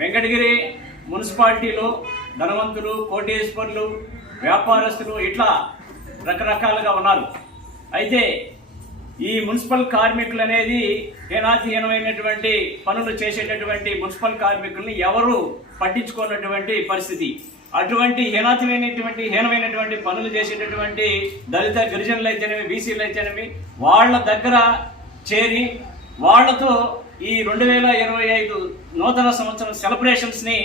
వెంకటగిరి మున్సిపాలిటీలో ధనవంతులు కోటేశ్వర్లు వ్యాపారస్తులు ఇట్లా రకరకాలుగా ఉన్నారు. అయితే ఈ మున్సిపల్ కార్మికులు అనేది హీనాధీనమైనటువంటి పనులు చేసేటటువంటి మున్సిపల్ కార్మికుల్ని ఎవరు పట్టించుకున్నటువంటి పరిస్థితి. అటువంటి హీనాతిమైనటువంటి హీనమైనటువంటి పనులు చేసేటటువంటి దళిత గిరిజనులు అయితేనేమి బీసీలు అయితేనేమి వాళ్ళ దగ్గర చేరి వాళ్ళతో ఈ రెండు వేల ఇరవై ఐదు నూతన సంవత్సరం సెలబ్రేషన్స్ని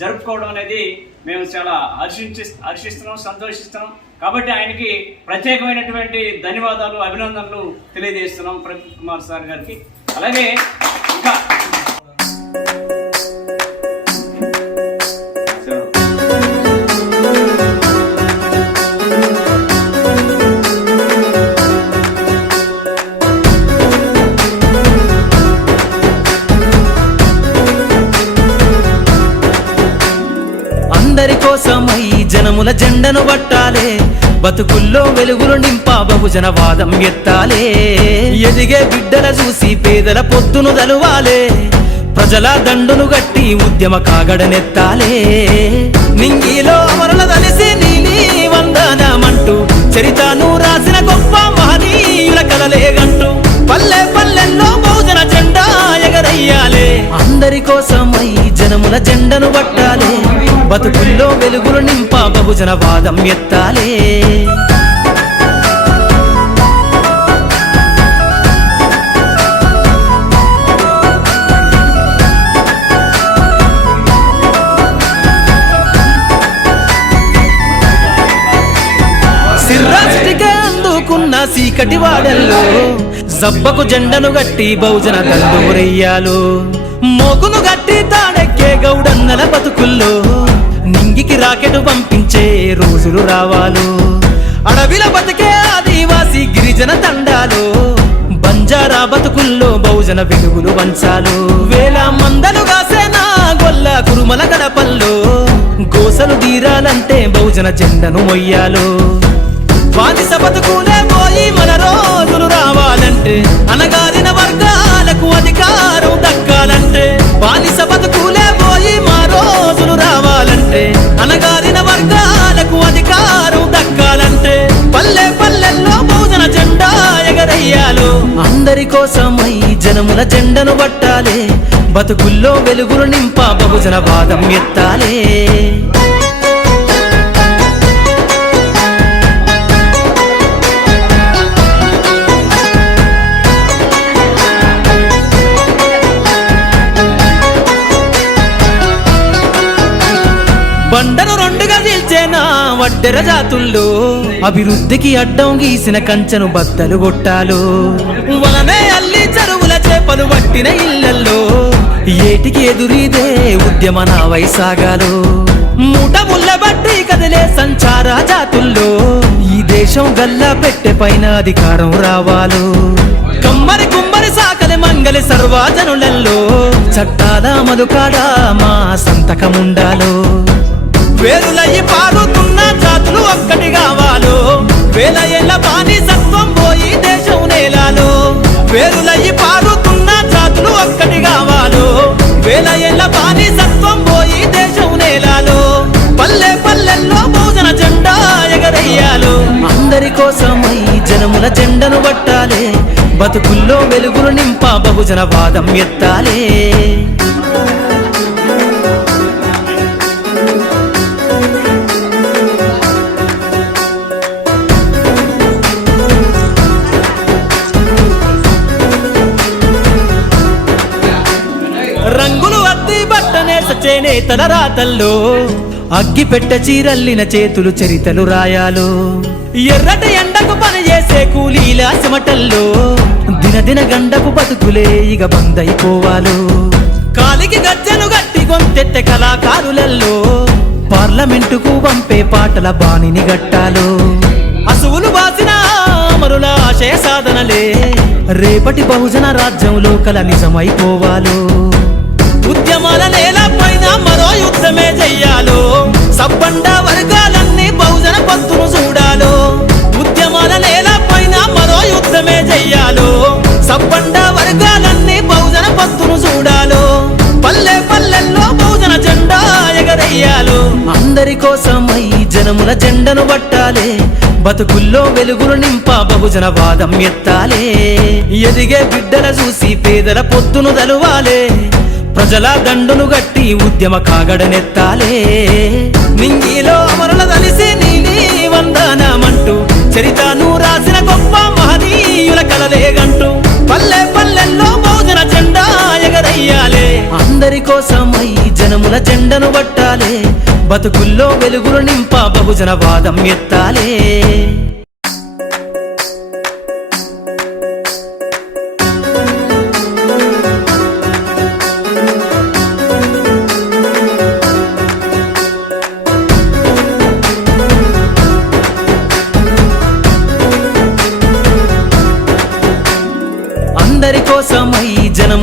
జరుపుకోవడం అనేది మేము చాలా హర్షించి హర్షిస్తున్నాం సంతోషిస్తున్నాం. కాబట్టి ఆయనకి ప్రత్యేకమైనటువంటి ధన్యవాదాలు అభినందనలు తెలియజేస్తున్నాం ప్రదీప్ కుమార్ సార్ గారికి. అలాగే ఇంకా జనముల జెండను పట్టాలే బతుకుల్లో వెలుగులు నింపా బహుజన వాదం ఎత్తాలే. ఎదిగే బిడ్డల చూసి పేదల పొద్దును దలువాలే ప్రజల దండును గట్టి ఉద్యమ కాగడనెత్తాలే. నింగిలో అమరుల తలిసి నీలి వందనమంటూ చరితను రాసిన గొప్ప మహనీయుల కలలేగా అందరి కోసమై జనముల జెండను పట్టాలే. బతుకుల్లో వెలుగులు నింపా బహుజన వాదం ఎత్తాలే. సిర్రాష్టికే అందుకున్న సీకటి వాడల్లో జబ్బకు జెండను గట్టి బహుజన దండూరయ్యాలు మోగును గట్టి తాడెక్కే గౌడన్నల బతుకుల్లో. నింగికి రాకెట్ పంపించే రోజులు రావాలు. అడవిల బతికే ఆదివాసి గిరిజన తండాలు. బంజారా బతుకుల్లో బహుజన వెలుగులు వంచాలు. వేల మందలు కాసేనా గొల్ల కురుమల గడపల్లో గోసలు తీరాలంటే బహుజన జెండను మొయ్యాలు. వాది బతుకులే పోయి మన రోజులు రావాలంటే అనగా అందరి కోసమై జనముల జెండను పట్టాలే బతుకుల్లో వెలుగులు నింపా బహుజన వాదం ఎత్తాలే. బండను రెండుగా చీల్చేనా వడ్డెర జాతుల్లో అభివృద్ధికి అడ్డం గీసిన కంచెను బద్దలు కొట్టాలో చెరువుల పట్టిన ఇళ్ళల్లో ఏటికి ఎదురీదే ఉద్యమ నా వైసాగాలు. మూట ముళ్ళ బట్టి కదిలే సంచార జాతుల్లో ఈ దేశం గల్లా పెట్టె పైన అధికారం రావాలు. కమ్మరి కుమ్మరి సాకలి మంగలి సర్వాజనులలో చట్టాల మలుకాడా మా సంతకముండాలో. వేరులయ్యి పారుతున్న జాతులు ఒక్కటి కావాలో. వేల ఏళ్ళ బానిసత్వం పోయి దేశం నేలాలో. వేరులయ్యి పారుతున్న వేల ఏళ్ళ బానిసత్వం పోయి దేశం నేలాలో. పల్లె పల్లెల్లో భోజన జెండా ఎగరయ్యాలు. అందరి కోసమై జనముల జెండను పట్టాలే బతుకుల్లో వెలుగులు నింపా బహుజన వాదం ఎత్తాలే. బట్టనే తల రాతల్లో. అగ్గిపెట్ట చీరల్లిన చేతులు చరితలు రాయాలు. ఎర్రటి ఎండకు పని చేసే కూలీల చెమటల్లో దినదిన గండకు బతుకులే ఇక బందైపోవాలు కాలికి గజ్జను గట్టి గొంతెత్తె కళాకారులల్లో. పార్లమెంటుకు పంపే పాటల బాణిని గట్టాలు. అసువులు బాసిన అమరుల ఆశయ సాధనలే. రేపటి బహుజన రాజ్యంలో కల నిజమైపోవాలు. ఉద్యమాల నేల మరో చెయ్యాలో? సబ్బండ వర్గాలన్నీ బహుజన పొత్తును చూడాలో? ఉద్యమాల నేల పైన మరో యుద్ధమే చెయ్యాలో? సబ్బండ వర్గాలన్నీ బహుజన పొత్తును చూడాలో? పల్లె పల్లెల్లో బహుజన ఎగరయ్యాలో అందరి కోసమై జనముల జెండను పట్టాలే. బతుకుల్లో వెలుగులు నింప బహుజన వాదం ఎత్తాలే. ఎదిగే బిడ్డల చూసి పేదల పొత్తును దలువాలే ప్రజల దండును గట్టి ఉద్యమ కాగడనెత్తాలే నింగిలో అమరుల తలిసి నీలి వందనమంటూ చరితను రాసిన గొప్ప మహనీయుల కలలేగంటూ పల్లె పల్లెల్లో భోజన జెండా ఎగరయ్యాలే. అందరి కోసమై జనముల జెండను పట్టాలే బతుకుల్లో వెలుగులు నింప బహుజన వాదం ఎత్తాలే.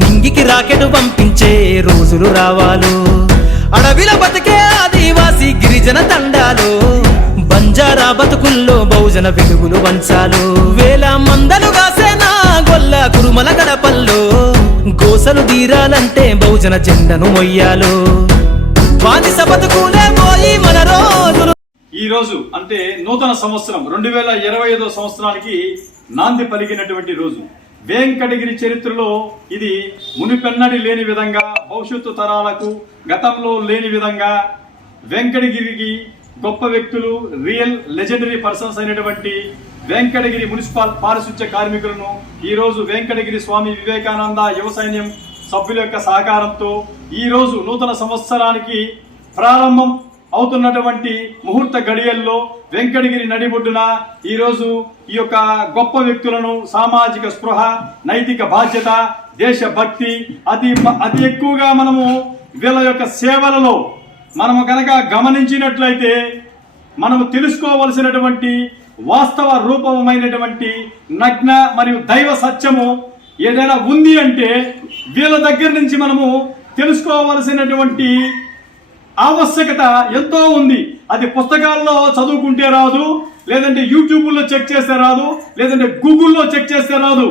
నింగికి రాకెట్ పంపించే రోజులు రావాలు. అడవిల బతికే ఆదివాసి గిరిజన తండాలు బంజారా బతుకుల్లో బహుజన వెలుగులు వంచాలు. వేల మందలు కాసేనా గొల్ల కురుమల గడపల్లో గోసలు తీరాలంటే బహుజన జెండను మొయ్యాలు. బానిస బతుకులే పోయి మన రోజులు. ఈ రోజు అంటే నూతన సంవత్సరం రెండు వేల ఇరవై ఐదో సంవత్సరానికి నాంది పలికినటువంటి రోజు. వెంకటగిరి చరిత్రలో ఇది మునిపెన్నడి లేని విధంగా భవిష్యత్తు తరాలకు గతంలో లేని విధంగా వెంకటగిరికి గొప్ప వ్యక్తులు రియల్ లెజెండరీ పర్సన్స్ అయినటువంటి వెంకటగిరి మున్సిపల్ పారిశుధ్య కార్మికులను ఈరోజు వెంకటగిరి స్వామి వివేకానంద యువ సైన్యం సభ్యుల యొక్క సహకారంతో ఈరోజు నూతన సంవత్సరానికి ప్రారంభం అవుతున్నటువంటి ముహూర్త గడియల్లో వెంకటగిరి నడిబొడ్డున ఈరోజు ఈ యొక్క గొప్ప వ్యక్తులను సామాజిక స్పృహ నైతిక బాధ్యత దేశభక్తి అతి అతి ఎక్కువగా మనము వీళ్ళ యొక్క సేవలలో మనము కనుక గమనించినట్లయితే మనము తెలుసుకోవలసినటువంటి వాస్తవ రూపమైనటువంటి నగ్న మరియు దైవ సత్యము ఏదైనా ఉంది అంటే వీళ్ళ దగ్గర నుంచి మనము తెలుసుకోవలసినటువంటి ఆవశ్యకత ఎంతో ఉంది. అది పుస్తకాల్లో చదువుకుంటే రాదు లేదంటే యూట్యూబ్లో చెక్ చేస్తే రాదు లేదంటే గూగుల్లో చెక్ చేస్తే రాదు.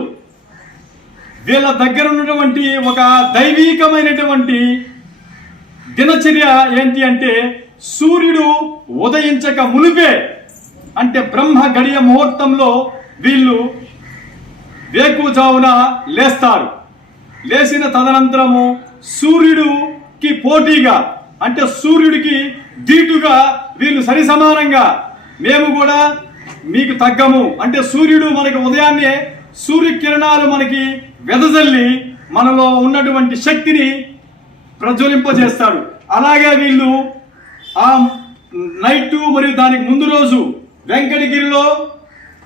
వీళ్ళ దగ్గర ఉన్నటువంటి ఒక దైవీకమైనటువంటి దినచర్య ఏంటి అంటే సూర్యుడు ఉదయించక మునిపే అంటే బ్రహ్మ గడియ ముహూర్తంలో వీళ్ళు వేకుజామున లేస్తారు. లేచిన తదనంతరము సూర్యుడుకి పోటీగా అంటే సూర్యుడికి దీటుగా వీళ్ళు సరి సమానంగా. మేము కూడా మీకు తగ్గము. అంటే సూర్యుడు మనకి ఉదయాన్నే సూర్యకిరణాలు మనకి వెదజల్లి మనలో ఉన్నటువంటి శక్తిని ప్రజ్వలింపజేస్తాడు. అలాగే వీళ్ళు ఆ నైట్ మరియు దానికి ముందు రోజు వెంకటగిరిలో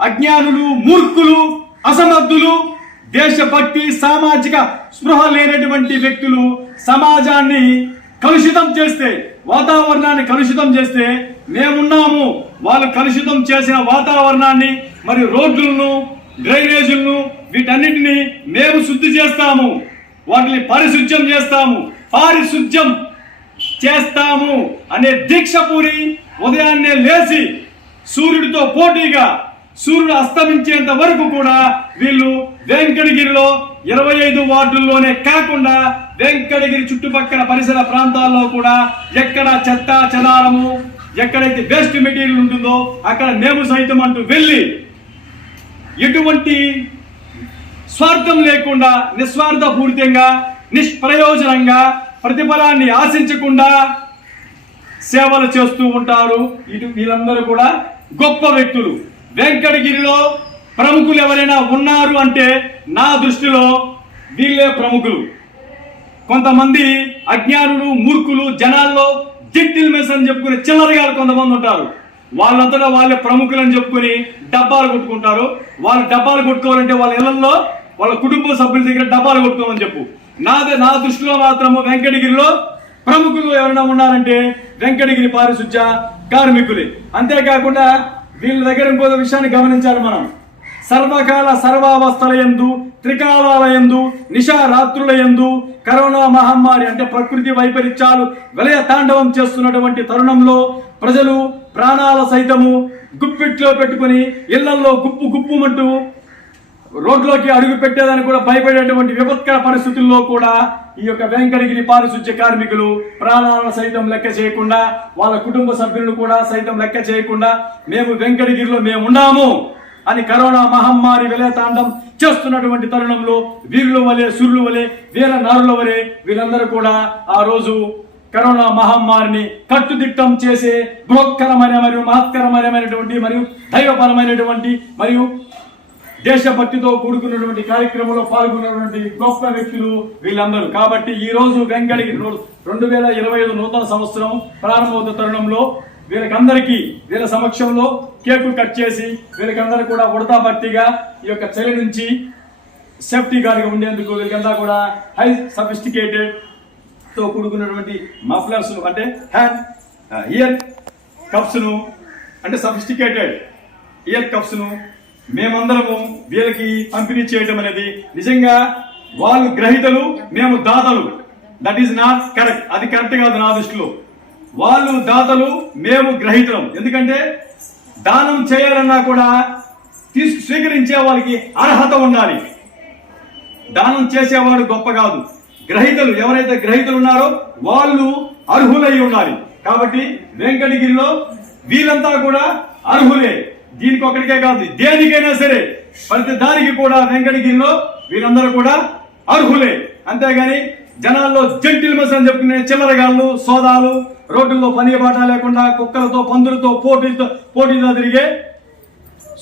అజ్ఞానులు మూర్ఖులు అసమర్థులు దేశభక్తి సామాజిక స్పృహ లేనటువంటి వ్యక్తులు సమాజాన్ని కలుషితం చేస్తే వాతావరణాన్ని కలుషితం చేస్తే మేమున్నాము. వాళ్ళు కలుషితం చేసిన వాతావరణాన్ని మరి రోడ్లను డ్రైనేజీలను వీటన్నిటిని మేము శుద్ధి చేస్తాము. వాటిని పరిశుద్ధ్యం చేస్తాము. పారిశుద్ధ్యం చేస్తాము అనే దీక్ష పూరి ఉదయాన్నే లేచి సూర్యుడితో పోటీగా సూర్యుడు అస్తమించేంత వరకు కూడా వీళ్ళు వెంకటగిరిలో ఇరవై ఐదు వార్డుల్లోనే కాకుండా వెంకటగిరి చుట్టుపక్కల పరిసర ప్రాంతాల్లో కూడా ఎక్కడ చెత్త చెదారము ఎక్కడైతే వేస్ట్ మెటీరియల్ ఉంటుందో అక్కడ మేము సైతం అంటూ వెళ్ళి ఎటువంటి స్వార్థం లేకుండా నిస్వార్థపూరితంగా నిష్ప్రయోజనంగా ప్రతిఫలాన్ని ఆశించకుండా సేవలు చేస్తూ ఉంటారు. ఇటు వీళ్ళందరూ కూడా గొప్ప వ్యక్తులు. వెంకటగిరిలో ప్రముఖులు ఎవరైనా ఉన్నారు అంటే నా దృష్టిలో వీళ్ళే ప్రముఖులు. కొంతమంది అజ్ఞానులు మూర్ఖులు జనాల్లో జెంటిల్మెన్స్ అని చెప్పుకునే చిల్లరగాలు కొంతమంది ఉంటారు. వాళ్ళంతటా వాళ్ళే ప్రముఖులని చెప్పుకొని చెప్పుకుని డబ్బాలు కొట్టుకుంటారు. వాళ్ళు డబ్బాలు కొట్టుకోవాలంటే వాళ్ళ ఇళ్ళలో వాళ్ళ కుటుంబ సభ్యుల దగ్గర డబ్బాలు కొట్టుకోమని చెప్పు. నాదే నా దృష్టిలో మాత్రము వెంకటగిరిలో ప్రముఖులు ఎవరైనా ఉన్నారంటే వెంకటగిరి పారిశుధ్య కార్మికులే. అంతేకాకుండా వీళ్ళ దగ్గర ఇంకో విషయాన్ని గమనించాలి మనం. సర్వకాల సర్వావస్థల యందు నిశారాత్రులయందు రాత్రుల యందు కరోనా మహమ్మారి అంటే ప్రకృతి వైపరీత్యాలు విలయ తాండవం చేస్తున్నటువంటి తరుణంలో ప్రజలు ప్రాణాల సైతము గుప్పిట్లో పెట్టుకుని ఇళ్ళల్లో గుప్పు గుప్పుమంటూ రోడ్లోకి అడుగు పెట్టేదని కూడా భయపడేటువంటి విపత్కర పరిస్థితుల్లో కూడా ఈ యొక్క వెంకటగిరి పారిశుధ్య కార్మికులు ప్రాణాలను సైతం లెక్క చేయకుండా వాళ్ళ కుటుంబ సభ్యులను కూడా సైతం లెక్క చేయకుండా మేము వెంకటగిరిలో మేము ఉన్నాము. అని కరోనా మహమ్మారి విలయతాండం చేస్తున్నటువంటి తరుణంలో వీరుల వలె సుర్లు వలె వీర నారుల వలె వీరందరూ కూడా ఆ రోజు కరోనా మహమ్మారిని కట్టుదిట్టం చేసే బృహత్కరమైన మరియు మహత్కరమైనటువంటి మరియు దైవపరమైనటువంటి మరియు దేశభక్తితో కూడుకున్నటువంటి కార్యక్రమంలో పాల్గొన్నటువంటి గొప్ప వ్యక్తులు వీళ్ళందరూ. కాబట్టి ఈ రోజు వెంకటగిరి రెండు వేల ఇరవై ఐదు నూతన సంవత్సరం ప్రారంభమవుతున్న తరుణంలో వీరికందరికీ వీళ్ళ సమక్షంలో కేకు కట్ చేసి వీళ్ళకందరూ కూడా ఉడతా భర్తీగా ఈ యొక్క చలి నుంచి సేఫ్టీ గార్డ్గా ఉండేందుకు వీళ్ళకంతా కూడా హై సఫిస్టికేటెడ్తో కూడుకున్నటువంటి మఫ్లర్స్ అంటే హ్యాండ్ ఇయర్ కప్స్ను అంటే సఫిస్టికేటెడ్ ఇయర్ కప్స్ను మేమందరము వీళ్ళకి పంపిణీ చేయడం అనేది నిజంగా వాళ్ళు గ్రహీతలు మేము దాతలు. దట్ ఈస్ నాట్ కరెక్ట్ అది కరెక్ట్ కాదు నా దృష్టిలో. వాళ్ళు దాతలు మేము గ్రహీతలం. ఎందుకంటే దానం చేయాలన్నా కూడా తీసుకు స్వీకరించే వాళ్ళకి అర్హత ఉండాలి. దానం చేసేవాడు గొప్ప కాదు. గ్రహీతలు ఎవరైతే గ్రహీతలు ఉన్నారో వాళ్ళు అర్హులై ఉండాలి. కాబట్టి వెంకటగిరిలో వీళ్ళంతా కూడా అర్హులే. దీనికి ఒకటికే కాదు దేనికైనా సరే ప్రతి దానికి కూడా వెంకటగిరిలో వీళ్ళందరూ కూడా అర్హులే. అంతేగాని జనాల్లో జంటిల్మస్ అని చెప్పుకునే చిల్లరగాళ్ళు సోదాలు రోడ్డుల్లో పని బాట లేకుండా కుక్కలతో పందులతో పోటీతో పోటీతో తిరిగే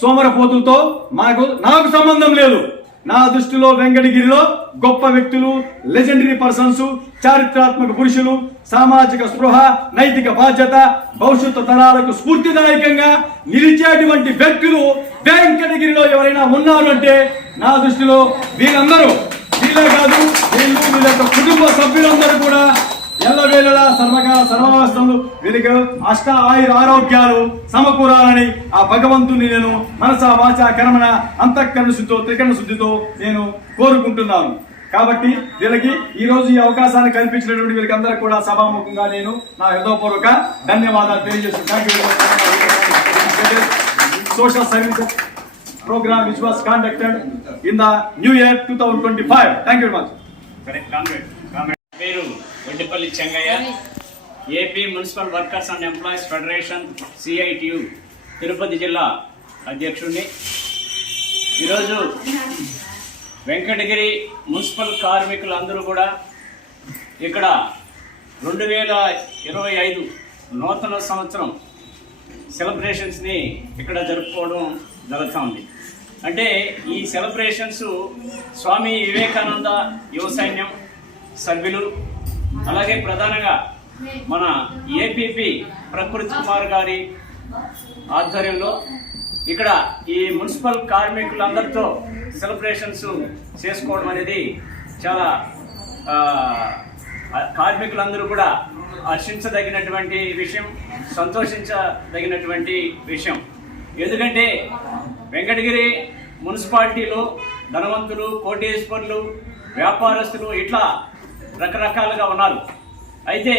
సోమరపోతులతో మాకు నాకు సంబంధం లేదు. నా దృష్టిలో వెంకటగిరిలో గొప్ప వ్యక్తులు లెజెండరీ పర్సన్స్ చారిత్రాత్మక పురుషులు సామాజిక స్పృహ నైతిక బాధ్యత భవిష్యత్తు తరాలకు స్ఫూర్తిదాయకంగా నిలిచేటువంటి వ్యక్తులు వెంకటగిరిలో ఎవరైనా ఉన్నారంటే నా దృష్టిలో వీరందరూ వీళ్ళే కాదు వీళ్ళు వీళ్ళ యొక్క కుటుంబ సభ్యులందరూ కూడా ఎల్లవేళలా సర్వకాల సర్వావస్థలు వీరికి అష్ట ఆయుర ఆరోగ్యాలు సమకూరాలని ఆ భగవంతుని నేను మనస వాచ కర్మణ అంతఃకరణ శుద్ధితో త్రికరణ శుద్ధితో నేను కోరుకుంటున్నాను. కాబట్టి వీళ్ళకి ఈ రోజు ఈ అవకాశాన్ని కల్పించినటువంటి వీళ్ళకి అందరూ కూడా సభాముఖంగా నేను నా హృదయపూర్వక ధన్యవాదాలు తెలియజేస్తున్నాను. Social service programme which was conducted in the new year two thousand twenty five thank you much సరే కామ్రేడ్ కామ్రేడ్ పేరు Vaddipalli Chengaiah AP municipal workers and employees federation CITU Tirupati జిల్లా అధ్యక్షుడిని. ఈరోజు వెంకటగిరి మున్సిపల్ కార్మికులందరూ కూడా ఇక్కడ రెండు వేల ఇరవై ఐదు నూతన సంవత్సరం సెలబ్రేషన్స్ని ఇక్కడ జరుపుకోవడం జరుగుతూ ఉంది. అంటే ఈ సెలబ్రేషన్స్ స్వామి వివేకానంద యువ సైన్యం సభ్యులు అలాగే ప్రధానంగా మన ఏపీపీ ప్రకృతి కుమార్ గారి ఆధ్వర్యంలో ఇక్కడ ఈ మున్సిపల్ కార్మికులందరితో సెలబ్రేషన్స్ చేసుకోవడం అనేది చాలా కార్మికులందరూ కూడా హర్షించదగినటువంటి విషయం సంతోషించదగినటువంటి విషయం. ఎందుకంటే వెంకటగిరి మున్సిపాలిటీలో ధనవంతులు కోటేశ్వర్లు వ్యాపారస్తులు ఇట్లా రకరకాలుగా ఉన్నారు. అయితే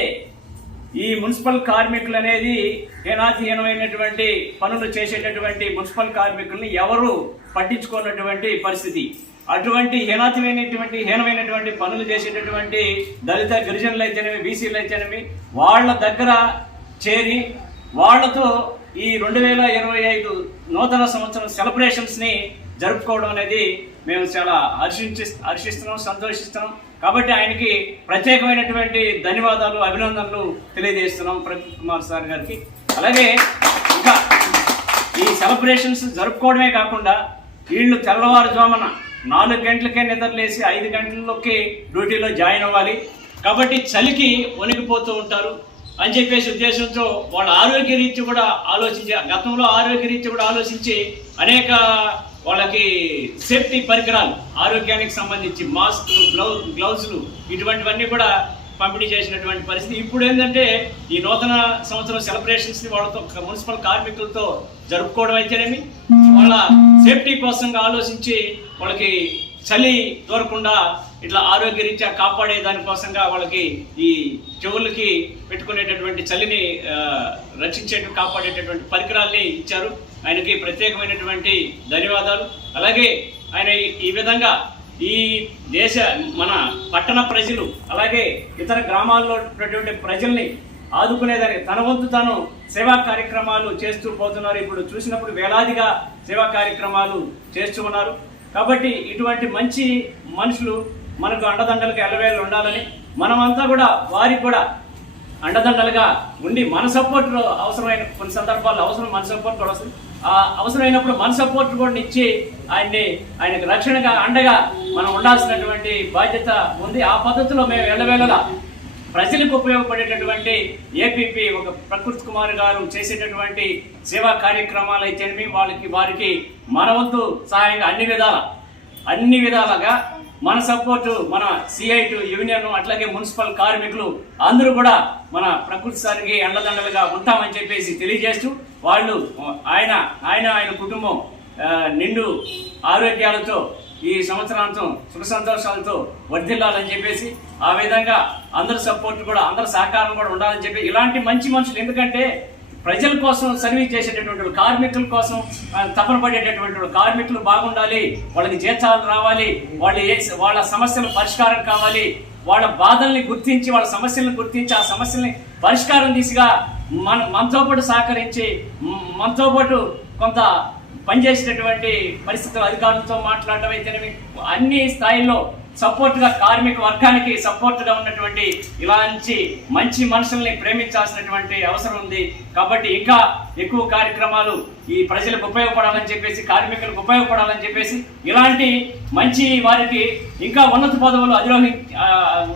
ఈ మున్సిపల్ కార్మికులు అనేది హీనాతిహీనమైనటువంటి పనులు చేసేటటువంటి మున్సిపల్ కార్మికుల్ని ఎవరు పట్టించుకున్నటువంటి పరిస్థితి. అటువంటి హీనాతిమైనటువంటి హీనమైనటువంటి పనులు చేసేటటువంటి దళిత గిరిజనులు అయితేనేమి బీసీలు అయితేనేమి వాళ్ళ దగ్గర చేరి వాళ్ళతో ఈ రెండు వేల ఇరవై ఐదు నూతన సంవత్సరం సెలబ్రేషన్స్ని జరుపుకోవడం అనేది మేము చాలా హర్షించి హర్షిస్తున్నాం సంతోషిస్తున్నాం. కాబట్టి ఆయనకి ప్రత్యేకమైనటువంటి ధన్యవాదాలు అభినందనలు తెలియజేస్తున్నాం ప్రదీప్ కుమార్ సార్ గారికి. అలాగే ఇంకా ఈ సెలబ్రేషన్స్ జరుపుకోవడమే కాకుండా వీళ్ళు తెల్లవారుజామున నాలుగు గంటలకే నిద్రలేసి ఐదు గంటలకి డ్యూటీలో జాయిన్ అవ్వాలి. కాబట్టి చలికి వణికిపోతూ ఉంటారు. అని చెప్పేసి ఉద్దేశంతో వాళ్ళ ఆరోగ్య రీత్యా కూడా ఆలోచించి గతంలో ఆరోగ్య రీత్యా కూడా ఆలోచించి అనేక వాళ్ళకి సేఫ్టీ పరికరాలు ఆరోగ్యానికి సంబంధించి మాస్క్లు గ్లౌ గ్లౌజులు ఇటువంటివన్నీ కూడా పంపిణీ చేసినటువంటి పరిస్థితి. ఇప్పుడు ఏంటంటే ఈ నూతన సంవత్సరం సెలబ్రేషన్స్ని వాళ్ళతో మున్సిపల్ కార్మికులతో జరుపుకోవడం అయితేనేమి వాళ్ళ సేఫ్టీ కోసంగా ఆలోచించి వాళ్ళకి చలి దొరకకుండా ఇట్లా ఆరోగ్య రీత్యా కాపాడే దానికోసంగా వాళ్ళకి ఈ చెవులకి పెట్టుకునేటటువంటి చలిని రక్షించే కాపాడేటటువంటి పరికరాల్ని ఇచ్చారు. ఆయనకి ప్రత్యేకమైనటువంటి ధన్యవాదాలు. అలాగే ఆయన ఈ- ఈ విధంగా ఈ దేశ మన పట్టణ ప్రజలు అలాగే ఇతర గ్రామాల్లో ఉన్నటువంటి ప్రజల్ని ఆదుకునేదానికి తన వంతు తాను సేవా కార్యక్రమాలు చేస్తూ పోతున్నారు. ఇప్పుడు చూసినప్పుడు వేలాదిగా సేవా కార్యక్రమాలు చేస్తూ ఉన్నారు. కాబట్టి ఇటువంటి మంచి మనుషులు మనకు అండదండలకు ఎల్లవేళ ఉండాలని మనమంతా కూడా వారికి కూడా అండదండలుగా ఉండి మన సపోర్ట్ అవసరమైన కొన్ని సందర్భాల్లో అవసరం మన సపోర్ట్ కూడా వస్తుంది. ఆ అవసరమైనప్పుడు మన సపోర్ట్ కూడా ఇచ్చి ఆయన్ని ఆయనకు రక్షణగా అండగా మనం ఉండాల్సినటువంటి బాధ్యత ఉంది. ఆ పద్ధతిలో మేము వెళ్ళవేళలా ప్రజలకు ఉపయోగపడేటటువంటి ఏపీపీ ఒక ప్రకృతి కుమార్ గారు చేసేటటువంటి సేవా కార్యక్రమాలు అయితేనేమి వాళ్ళకి వారికి మన వంతు సహాయంగా అన్ని విధాల అన్ని విధాలుగా మన సపోర్టు మన సిఐటు యూనియన్ అట్లాగే మున్సిపల్ కార్మికులు అందరూ కూడా మన ప్రకృతి సారికి ఎండదండలుగా ఉంటామని చెప్పేసి తెలియజేస్తూ వాళ్ళు ఆయన ఆయన ఆయన కుటుంబం నిండు ఆరోగ్యాలతో ఈ సంవత్సరాంతం సుఖ సంతోషాలతో వర్ధిల్లాలని చెప్పేసి ఆ విధంగా అందరి సపోర్ట్ కూడా అందరి సహకారం కూడా ఉండాలని చెప్పి ఇలాంటి మంచి మనుషులు ఎందుకంటే ప్రజల కోసం సర్వీస్ చేసేటటువంటి కార్మికుల కోసం తపన పడేటటువంటి కార్మికులు బాగుండాలి వాళ్ళకి జీతాలు రావాలి వాళ్ళు ఏ వాళ్ళ సమస్యల పరిష్కారం కావాలి వాళ్ళ బాధల్ని గుర్తించి వాళ్ళ సమస్యలను గుర్తించి ఆ సమస్యల్ని పరిష్కారం దిశగా మన మనతో పాటు సహకరించి మనతో పాటు కొంత పనిచేసేటటువంటి పరిస్థితులు అధికారులతో మాట్లాడటం అయితేనేమి అన్ని స్థాయిల్లో సపోర్ట్గా కార్మిక వర్గానికి సపోర్ట్గా ఉన్నటువంటి ఇలాంటి మంచి మనుషుల్ని ప్రేమించాల్సినటువంటి అవసరం ఉంది. కాబట్టి ఇంకా ఎక్కువ కార్యక్రమాలు ఈ ప్రజలకు ఉపయోగపడాలని చెప్పేసి కార్మికులకు ఉపయోగపడాలని చెప్పేసి ఇలాంటి మంచి వారికి ఇంకా ఉన్నత పదవులు అధిరోహి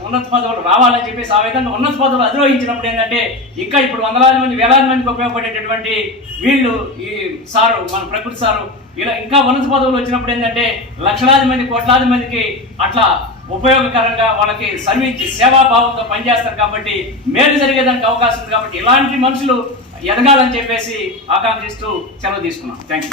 ఉన్నత పదవులు రావాలని చెప్పేసి ఆ విధంగా ఉన్నత పదవులు అధిరోహించినప్పుడు ఏంటంటే ఇంకా ఇప్పుడు వందలాది మంది వేలాది మందికి ఉపయోగపడేటటువంటి వీళ్ళు ఈ సారు మన ప్రకృతి సారు ఇలా ఇంకా ఉన్నత పదవులు వచ్చినప్పుడు ఏంటంటే లక్షలాది మంది కోట్లాది మందికి అట్లా ఉపయోగకరంగా వాళ్ళకి సర్వీస్ సేవాభావంతో పనిచేస్తారు కాబట్టి మేలు జరిగేదానికి అవకాశం ఉంది కాబట్టి ఇలాంటి మనుషులు ఎదగాలని చెప్పేసి ఆకాంక్షిస్తూ సెలవు తీసుకున్నాం. Thank you